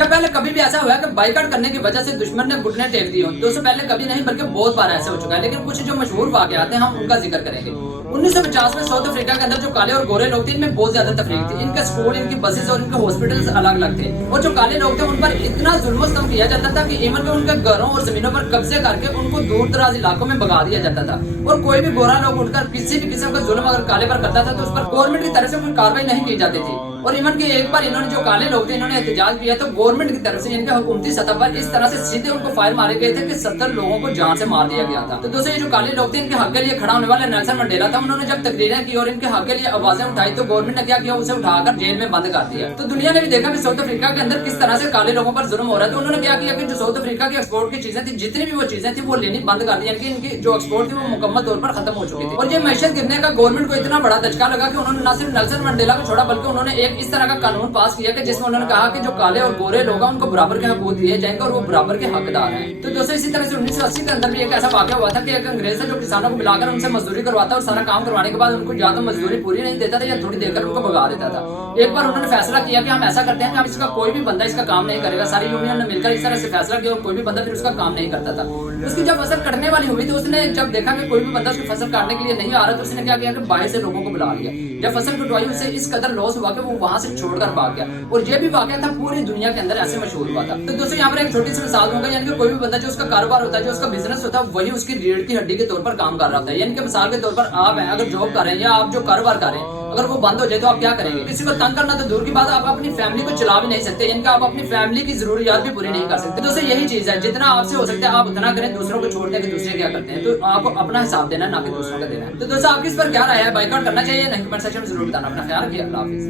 یا پہلے کبھی بھی ایسا ہوا ہے کہ بائیکاٹ کرنے کی وجہ سے دشمن نے گھٹنے ٹیک دی ہوں؟ دوستوں پہلے کبھی نہیں بلکہ بہت بار ایسا ہو چکا ہے، لیکن کچھ جو مشہور واقعات ہیں ہم ان کا ذکر کریں گے۔ 1950 میں ساؤتھ افریقہ کے اندر جو کالے اور گورے لوگ تھے ان میں بہت زیادہ تفریق تھی، ان کے اسکول، ان کی بسز اور ان کے ہاسپٹلز الگ الگ تھے، اور جو کالے لوگ تھے ان پر اتنا ظلم و ستم کیا جاتا تھا کہ ایون کہ ان کے گھروں اور زمینوں پر قبضے کر کے ان کو دور دراز علاقوں میں بھگا دیا جاتا تھا، اور کوئی بھی گورا لوگ اٹھ کر کسی بھی قسم کا ظلم اگر کالے پر کرتا تھا تو اس پر گورنمنٹ کی طرف سے کوئی کاروائی نہیں کی جاتی تھی۔ اور ایون کہ ایک بار انہوں نے جو کالے لوگ تھے انہوں نے احتجاج کیا تو گورنمنٹ کی طرف سے ان کے حکومتی سطح پر اس طرح سے سیدھے ان کو فائر مارے گئے تھے کہ 70 لوگوں کو جان سے مار دیا گیا تھا۔ تو دوستوں یہ جو کالے لوگ تھے ان کے حق کے لیے کھڑا ہونے والے نیلسن منڈیلا تھا، انہوں نے جب تقریریں کی اور ان کے حق کے لیے آوازیں اٹھائی تو گورنمنٹ نے کیا کیا، اسے اٹھا کر جیل میں بند کر دیا۔ تو دنیا نے بھی دیکھا کہ ساؤتھ افریقہ کے اندر کس طرح سے کالے لوگوں پر ظلم ہو رہا ہے، تو انہوں نے کیا کیا کہ جو ساؤتھ افریقہ کی ایکسپورٹ کی چیزیں تھی، جتنی بھی وہ چیزیں تھی وہ لینی بند کر دی، یعنی کہ ان کی جو ایکسپورٹ تھی وہ مکمل طور پر ختم ہو چکی تھی۔ اور یہ معیشت گرنے کا گورنمنٹ کو اتنا بڑا دھچکا لگا کہ انہوں نے نہ صرف نیلسن منڈیلا کو چھوڑا بلکہ انہوں نے ایک اس طرح کا قانون پاس کیا کہ جس میں انہوں نے کہا کہ جو کالے اور گورے لوگ ہیں ان کو برابر کے حقوق دیے جائیں گے اور وہ برابر کے حقدار ہیں۔ تو دوستوں اسی طرح سے 1980 کے اندر بھی ایک ایسا واقعہ ہوا تھا کہ ایک انگریز تھا جو کسانوں کو بلا کر ان سے مزدوری کرواتا اور سارا کام کروانے کے بعد ان کو یا تو مزدوری پوری نہیں دیتا تھا یا تھوڑی دے کر ان کو بھگا دیتا تھا۔ ایک بار انہوں نے فیصلہ کیا کہ ہم ایسا کرتے ہیں کہ ہم اس کا کوئی بھی بندہ اس کا کام نہیں کرے گا، ساری یونین نے مل کر اس طرح سے فیصلہ کیا اور کوئی بھی بندہ پھر اس کا کام نہیں کرتا تھا۔ اس کی جب فصل کٹنے والی ہوئی تو اس نے جب دیکھا کہ کوئی بھی بندہ اس کی فصل کاٹنے کے لیے نہیں آ رہا تو اس نے کیا کیا کہ باہر سے لوگوں کو بلا لیا۔ جب فصل کٹوائی اسے اس قدر لاس ہوا کہ وہ وہاں سے چھوڑ کر بھاگ گیا، اور یہ بھی واقعہ تھا پوری دنیا کے اندر ایسے مشہور ہوا تھا۔ تو دوستوں یہاں پر ایک چھوٹی سی مثال دوں گا، یعنی کہ کوئی بھی بندہ جو اس کا کاروبار ہوتا ہے، جو اس کا بزنس ہوتا ہے، وہی اس کی ریڑھ کی ہڈی کے طور پر کام کر رہا ہوتا ہے۔ یعنی کہ مثال کے طور پر آپ ہیں، اگر جاب کر رہے ہیں یا آپ جو کاروبار کر رہے ہیں، اگر وہ بند ہو جائے تو آپ کیا کریں گے؟ کسی کو تنگ کرنا تو دور کی بات، آپ اپنی فیملی کو چلا بھی نہیں سکتے، یعنی کہ آپ اپنی فیملی کی ضروریات بھی پوری نہیں کر سکتے۔ دوستوں یہی چیز ہے، جتنا آپ سے ہو سکتا ہے آپ اتنا کریں، دوسروں کو چھوڑ دیں کہ دوسرے کیا کرتے ہیں، تو آپ کو اپنا حساب دینا ہے نہ کہ دوسروں کا دینا ہے۔ تو دوستوں آپ کی اس پر کیا رائے ہے؟ بائیکاٹ کرنا چاہیے؟ نہیں، کمنٹ سیکشن میں ضرور بتانا۔ اپنا خیال رکھیے، اللہ حافظ۔